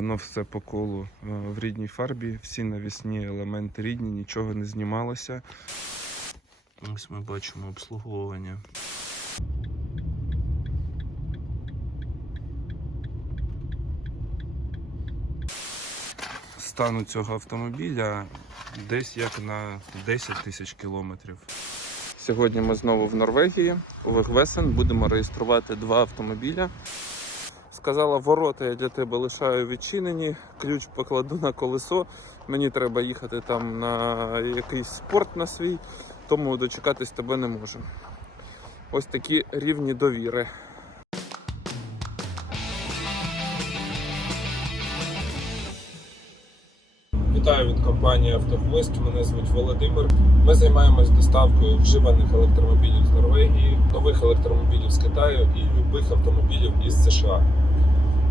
Воно все по колу е, в рідній фарбі, всі навісні елементи рідні, нічого не знімалося. Ось ми бачимо обслуговування. Стан у цього автомобіля десь як на 10 тисяч кілометрів. Сьогодні ми знову в Норвегії. У Вегвесен будемо реєструвати два автомобіля. Сказала, ворота я для тебе лишаю відчинені, ключ покладу на колесо. Мені треба їхати там на якийсь спорт на свій, тому дочекатись тебе не можу. Ось такі рівні довіри. Вітаю від компанії «Автоплиск». Мене звуть Володимир. Ми займаємось доставкою вживаних електромобілів з Норвегії, нових електромобілів з Китаю і любих автомобілів із США.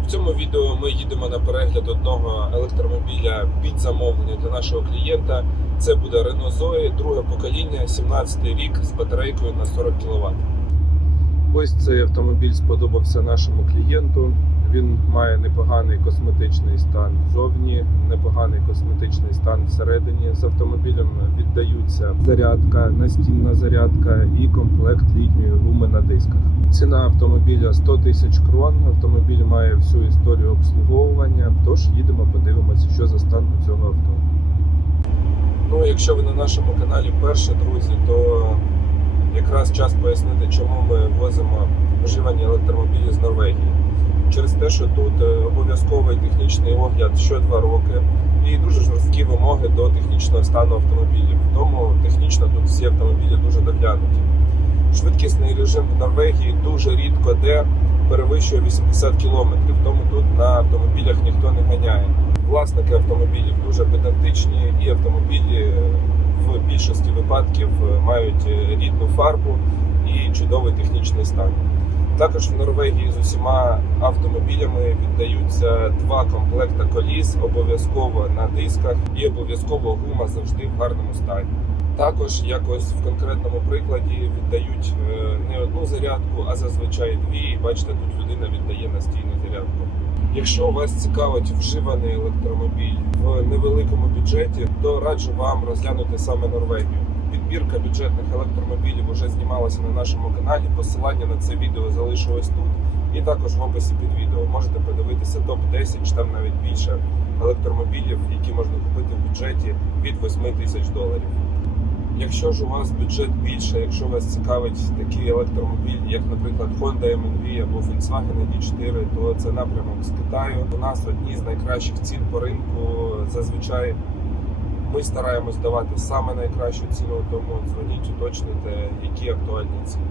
Цьому відео ми їдемо на перегляд одного електромобіля під замовлення для нашого клієнта. Це буде Renault Zoe, друге покоління, 17 рік з батарейкою на 40 кВт. Ось цей автомобіль сподобався нашому клієнту. Він має непоганий косметичний стан ззовні, непоганий косметичний стан всередині. З автомобілем віддаються зарядка, настінна зарядка і комплект літньої гуми на дисках. Ціна автомобіля 100 тисяч крон. Автомобіль має всю історію обслуговування. Тож їдемо, подивимося, що за стан у цього авто. Ну, якщо ви на нашому каналі вперше, друзі, то якраз час пояснити, чому ми возимо вживані електромобілі з Норвегії. Через те, що тут е, обов'язковий технічний огляд що два роки і дуже жорсткі вимоги до технічного стану автомобілів. Тому технічно тут всі автомобілі дуже доглянуті. Швидкісний режим в Норвегії дуже рідко де перевищує 80 км, тому тут на автомобілях ніхто не ганяє. Власники автомобілів дуже педантичні, і автомобілі е, в більшості випадків е, мають е, рідну фарбу і чудовий технічний стан. Також в Норвегії з усіма автомобілями віддаються два комплекта коліс, обов'язково на дисках і обов'язково гума завжди в гарному стані. Також якось в конкретному прикладі віддають е, не одну зарядку, а зазвичай дві. Бачите, тут людина віддає настійну зарядку. Якщо вас цікавить вживаний електромобіль в невеликому бюджеті, то раджу вам розглянути саме Норвегію. Підбірка бюджетних електромобілів вже знімалася на нашому каналі. Посилання на це відео залишу ось тут, і також в описі під відео можете подивитися топ 10 чи там навіть більше електромобілів, які можна купити в бюджеті від 8 тисяч доларів. Якщо ж у вас бюджет більше, якщо вас цікавить такий електромобіль, як, наприклад, Honda MNV або Volkswagen ID4, то це напрямок з Китаю. У нас одні з найкращих цін по ринку. Зазвичай ми стараємось давати саме найкращу ціну, тому дзвоніть, уточнюйте, які актуальні ціни.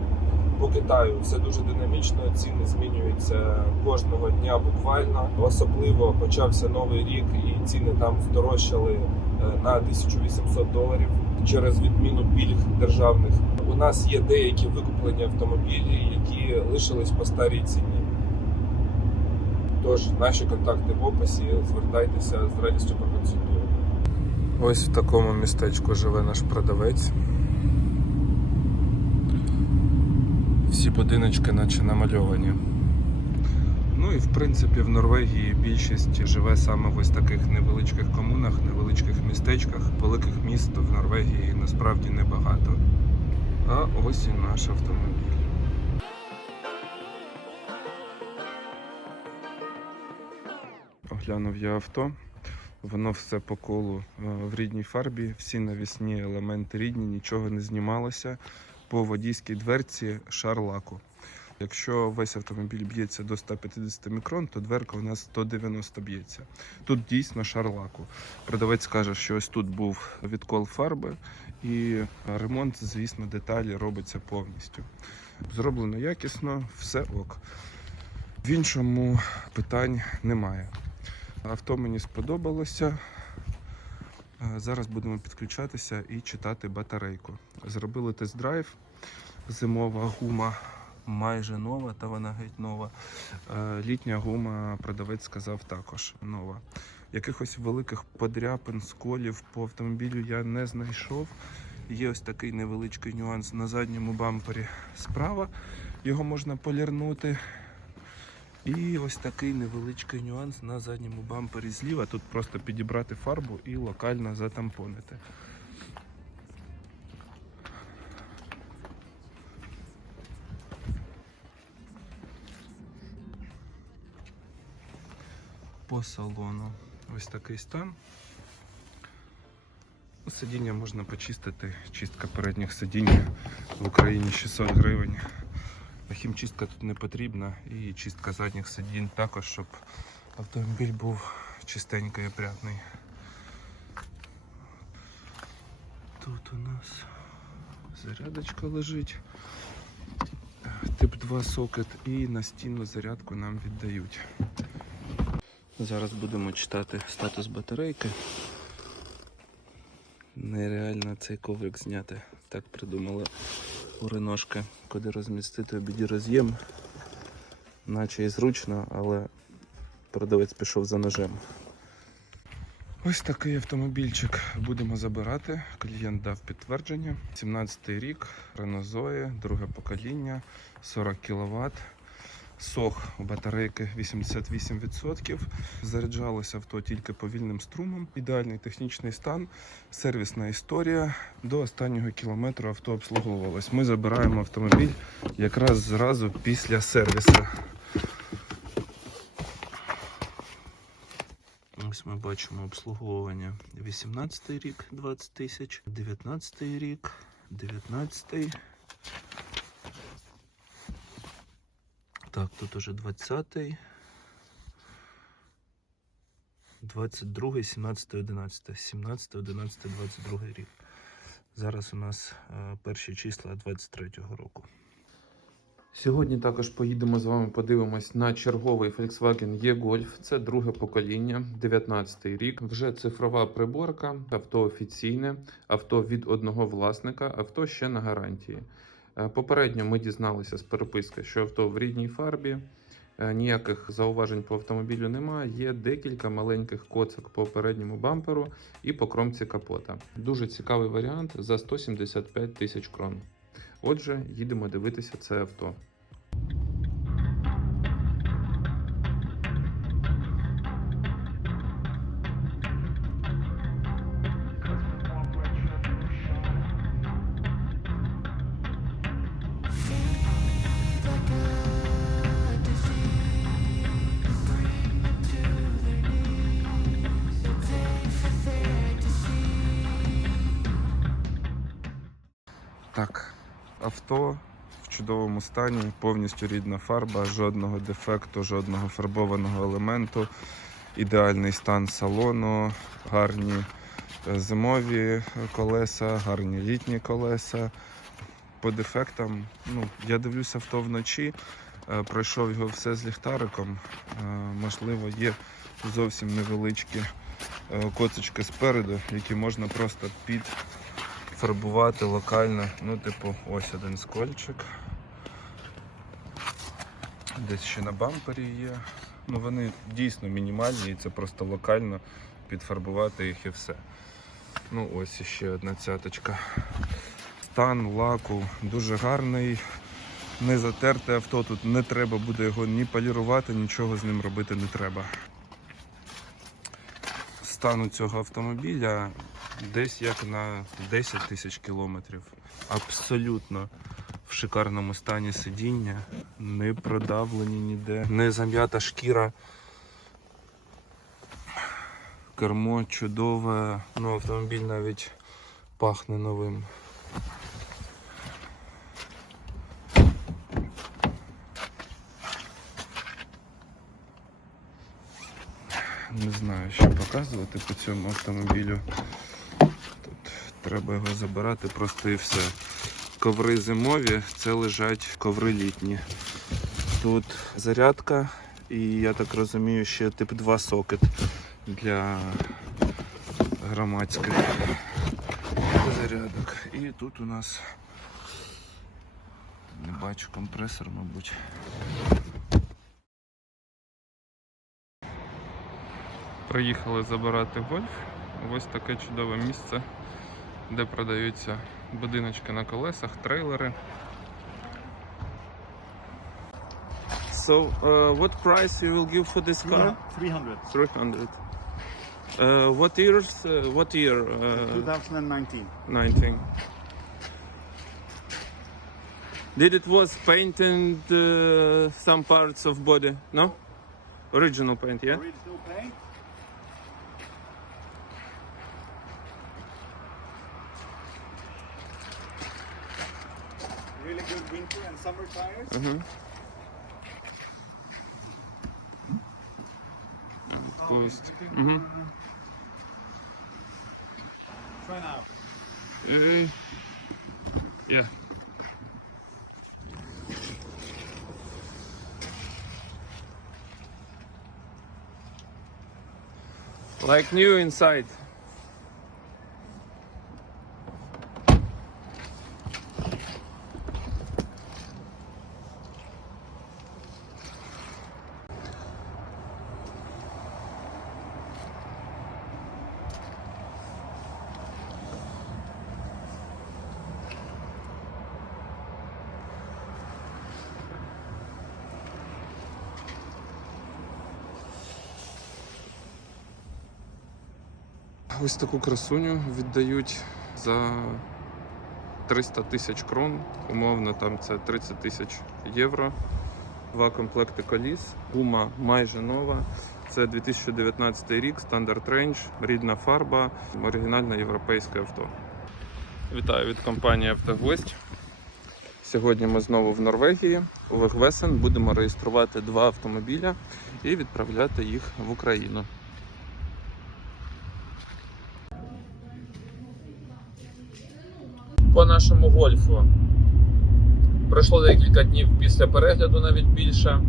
По Китаю все дуже динамічно, ціни змінюються кожного дня буквально. Особливо почався новий рік, і ціни там здорожчали е, на 1800 доларів через відміну пільг державних. У нас є деякі викуплені автомобілі, які лишились по старій ціні. Тож наші контакти в описі. Звертайтеся з радістю проконсультую. Ось в такому містечку живе наш продавець. Всі будиночки наче намальовані. Ну і в принципі в Норвегії більшість живе саме в ось таких невеличких комунах, невеличких містечках. Великих міст в Норвегії насправді небагато. А ось і наш автомобіль. Оглянув я авто. Воно все по колу е, в рідній фарбі, всі навісні елементи рідні, нічого не знімалося. По водійській дверці шар лаку. Якщо весь автомобіль б'ється до 150 мікрон, то дверка у нас 190 б'ється. Тут дійсно шар лаку. Продавець каже, що ось тут був відкол фарби, і ремонт, звісно, деталі робиться повністю. Зроблено якісно, все ок. В іншому питань немає. Авто мені сподобалося. Е, Зараз будемо підключатися і читати батарейку. Зробили тест-драйв. Зимова гума майже нова, та вона геть нова. Е, Літня гума, продавець сказав також нова. Якихось великих подряпин, сколів по автомобілю я не знайшов. Є ось такий невеличкий нюанс на задньому бампері справа. Його можна полірнути. І ось такий невеличкий нюанс на задньому бампері зліва. Тут просто підібрати фарбу і локально затампонити. По салону ось такий стан. Сидіння можна почистити. Чистка передніх сидінь в Україні 600 гривень. Хімчистка тут не потрібна і чистка задніх сидінь також, щоб автомобіль був чистенький і опрятний. Тут у нас зарядочка лежить. Тип 2 сокет і настінну зарядку нам віддають. Зараз будемо читати статус батарейки. Нереально цей коврик зняти. Так придумали у реношки, куди розмістити обіді роз'єм. Наче і зручно, але продавець пішов за ножем. Ось такий автомобільчик будемо забирати. Клієнт дав підтвердження. 17-й рік, Renault Zoe, друге покоління, 40 кВт. Сох батарейки 88%. Заряджалося авто тільки повільним струмом. Ідеальний технічний стан, сервісна історія. До останнього кілометру авто обслуговувалось. Ми забираємо автомобіль якраз зразу після сервісу. Ось ми бачимо обслуговування 18 рік 20 тисяч, 19 рік, 19 Так, тут уже 20-й. 22, 17, 11. 17, 11, 22 рік. Зараз у нас е, перші числа 23-го року. Сьогодні також поїдемо з вами, подивимось на черговий Volkswagen E-Golf. Це друге покоління, 19-й рік. Вже цифрова приборка, авто офіційне, авто від одного власника, авто ще на гарантії. Е, Попередньо ми дізналися з переписки, що авто в рідній фарбі. Е, Ніяких зауважень по автомобілю немає. Є декілька маленьких коцок по передньому бамперу і по кромці капота. Дуже цікавий варіант за 175 тисяч крон. Отже, їдемо дивитися це авто. Стані, повністю рідна фарба, жодного дефекту, жодного фарбованого елементу, ідеальний стан салону, гарні е, зимові колеса, гарні літні колеса. По дефектам, ну, я дивлюся авто вночі, е, пройшов його все з ліхтариком. Е, Можливо, є зовсім невеличкі коцочки спереду, які можна просто під фарбувати локально. Ну, типу, ось один скольчик. Десь ще на бампері є. Ну, вони дійсно мінімальні і це просто локально підфарбувати їх і все. Ну, ось іще одна цяточка. Стан лаку дуже гарний. Не затерте авто, тут не треба буде його ні полірувати, нічого з ним робити не треба. Стан у цього автомобіля десь як на 10 тисяч кілометрів. Абсолютно в шикарному стані сидіння, не продавлені ніде, не зам'ята шкіра. Кермо чудове, ну автомобіль навіть пахне новим. Не знаю, що показувати по цьому автомобілю. Тут треба його забирати просто і все. Коври зимові, це лежать коври літні. Тут зарядка і я так розумію, ще тип 2 сокет для громадських зарядок. І тут у нас не бачу компресор, мабуть. Приїхали забирати гольф. Ось таке чудове місце, де продаються будиночки на колесах, трейлери. So, uh, what price you will give for this car? 300. 300. Uh, what years? Uh, what year? Uh, 2019. 19. Did it was painted uh, some parts of body? No? Original paint, yeah? Original paint. really good winter and summer tires. Mm -hmm. Closed. Mm -hmm. Try now. Uh, yeah. Like new inside. Ось таку красуню віддають за 300 тисяч крон. Умовно, там це 30 тисяч євро. Два комплекти коліс. Гума майже нова. Це 2019 рік, Standard Range, рідна фарба, оригінальне європейське авто. Вітаю від компанії Автогвоздь. Сьогодні ми знову в Норвегії. У Вегвесен будемо реєструвати два автомобіля і відправляти їх в Україну. По нашому гольфу пройшло декілька днів після перегляду, навіть більше.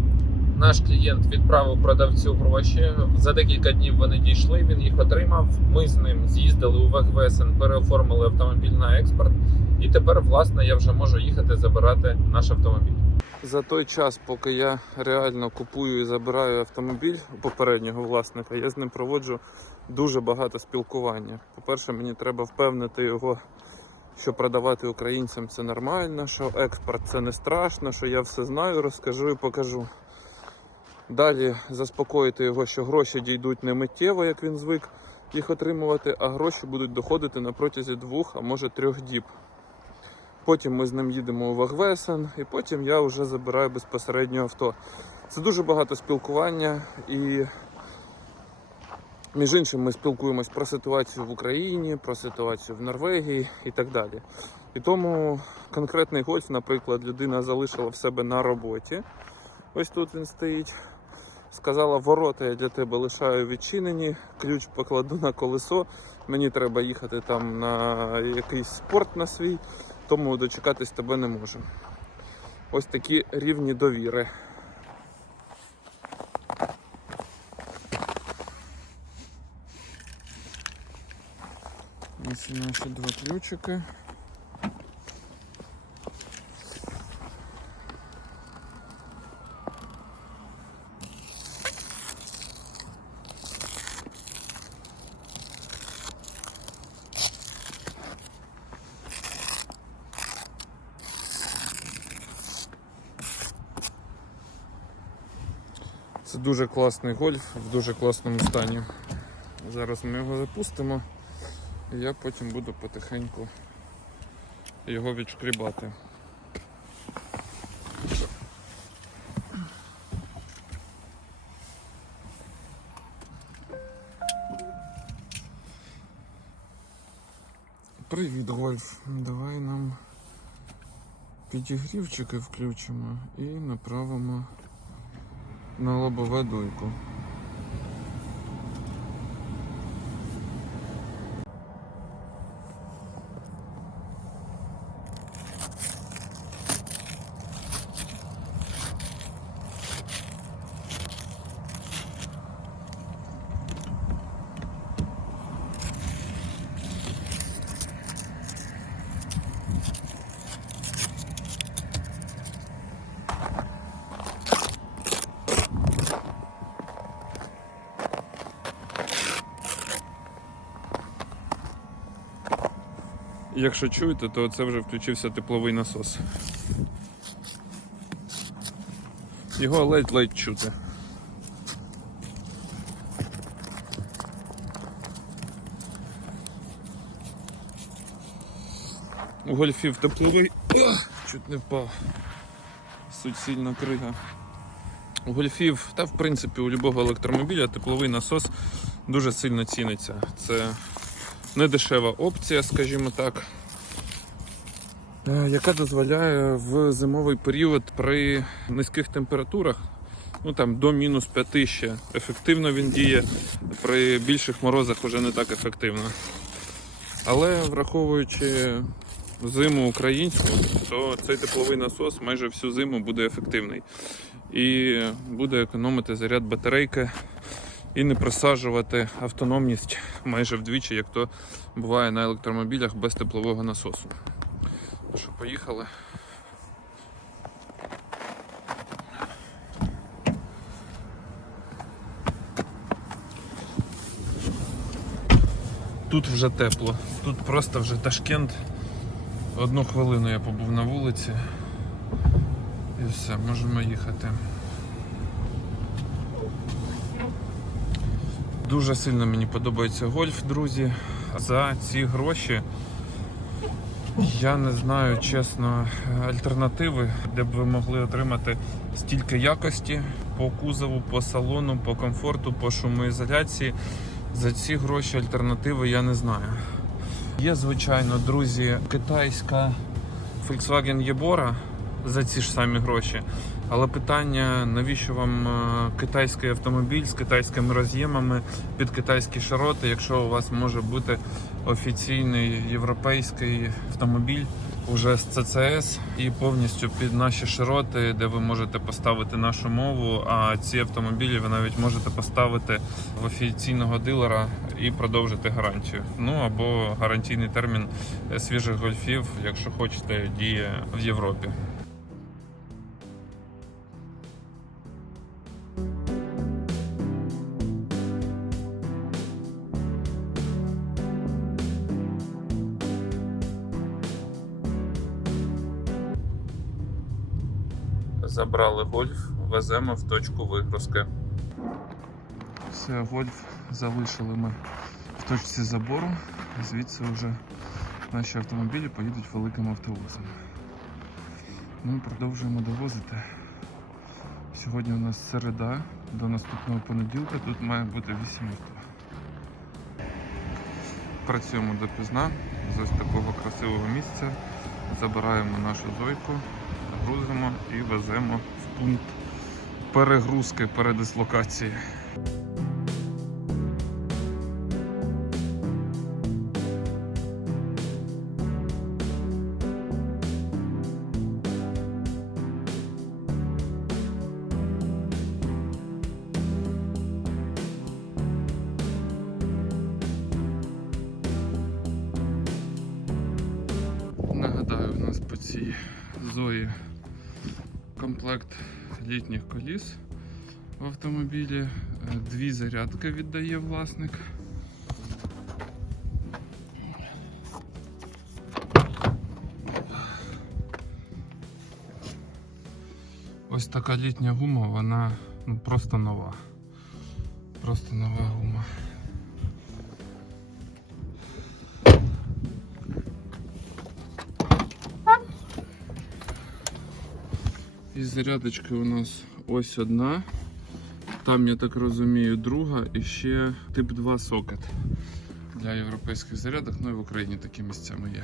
Наш клієнт відправив продавцю гроші. За декілька днів вони дійшли, він їх отримав. Ми з ним з'їздили у Вегвесен, переоформили автомобіль на експорт. І тепер, власне, я вже можу їхати забирати наш автомобіль. За той час, поки я реально купую і забираю автомобіль попереднього власника, я з ним проводжу дуже багато спілкування. По-перше, мені треба впевнити його що продавати українцям це нормально, що експорт це не страшно, що я все знаю, розкажу і покажу. Далі заспокоїти його, що гроші дійдуть не миттєво, як він звик їх отримувати, а гроші будуть доходити на протязі двох, а може трьох діб. Потім ми з ним їдемо у Вагвесен, і потім я вже забираю безпосередньо авто. Це дуже багато спілкування і між іншим, ми спілкуємось про ситуацію в Україні, про ситуацію в Норвегії і так далі. І тому конкретний гольф, наприклад, людина залишила в себе на роботі. Ось тут він стоїть. Сказала, ворота я для тебе лишаю відчинені, ключ покладу на колесо. Мені треба їхати там на якийсь спорт на свій, тому дочекатись тебе не можу. Ось такі рівні довіри. Ось наші два ключики. Це дуже класний гольф в дуже класному стані. Зараз ми його запустимо. І я потім буду потихеньку його відшкрібати. Привіт, Гольф. Давай нам підігрівчики включимо і направимо на лобове дуйку. Якщо чуєте, то це вже включився тепловий насос. Його ледь-ледь чути. Гольфів тепловий. Ох, чуть не впав. Суцільна крига. У гольфів, та в принципі у будь-якого електромобіля тепловий насос дуже сильно ціниться. Це не дешева опція, скажімо так, е, яка дозволяє в зимовий період при низьких температурах, ну там до мінус 5 ще ефективно він діє, при більших морозах вже не так ефективно. Але враховуючи зиму українську, то цей тепловий насос майже всю зиму буде ефективний і буде економити заряд батарейки і не просаджувати автономність майже вдвічі, як то буває на електромобілях без теплового насосу. Ну Що, поїхали? Тут вже тепло, тут просто вже Ташкент. Одну хвилину я побув на вулиці. І все, можемо їхати. Дуже сильно мені подобається гольф, друзі. За ці гроші я не знаю, чесно, альтернативи, де б ви могли отримати стільки якості по кузову, по салону, по комфорту, по шумоізоляції. За ці гроші альтернативи я не знаю. Є, звичайно, друзі, китайська Volkswagen Єбора за ці ж самі гроші. Але питання, навіщо вам е, китайський автомобіль з китайськими роз'ємами під китайські широти, якщо у вас може бути офіційний європейський автомобіль уже з ЦЦС і повністю під наші широти, де ви можете поставити нашу мову. А ці автомобілі ви навіть можете поставити в офіційного дилера і продовжити гарантію. Ну або гарантійний термін е, свіжих гольфів, якщо хочете, діє в Європі. Забрали гольф, веземо в точку вигрузки. Все, гольф залишили ми в точці забору. Звідси вже наші автомобілі поїдуть великим автобусом. Ми продовжуємо довозити. Сьогодні у нас середа, до наступного понеділка тут має бути 8 авто. Працюємо допізна з ось такого красивого місця. Забираємо нашу зойку, грузимо і веземо в пункт перегрузки передислокації. Нагадаю, у нас по цій зої комплект літніх коліс в автомобілі. Е, Дві зарядки віддає власник. Ось така літня гума, вона ну, просто нова. Просто нова гума. І зарядочки у нас ось одна. Там, я так розумію, друга і ще тип 2 сокет для європейських зарядок. Ну і в Україні такі місцями є.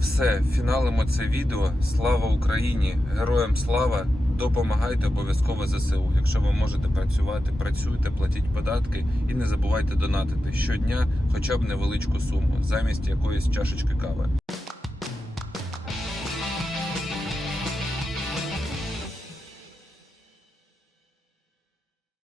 Все, фіналимо це відео. Слава Україні! Героям слава! Допомагайте обов'язково ЗСУ. Якщо ви можете працювати, працюйте, платіть податки і не забувайте донатити щодня хоча б невеличку суму замість якоїсь чашечки кави.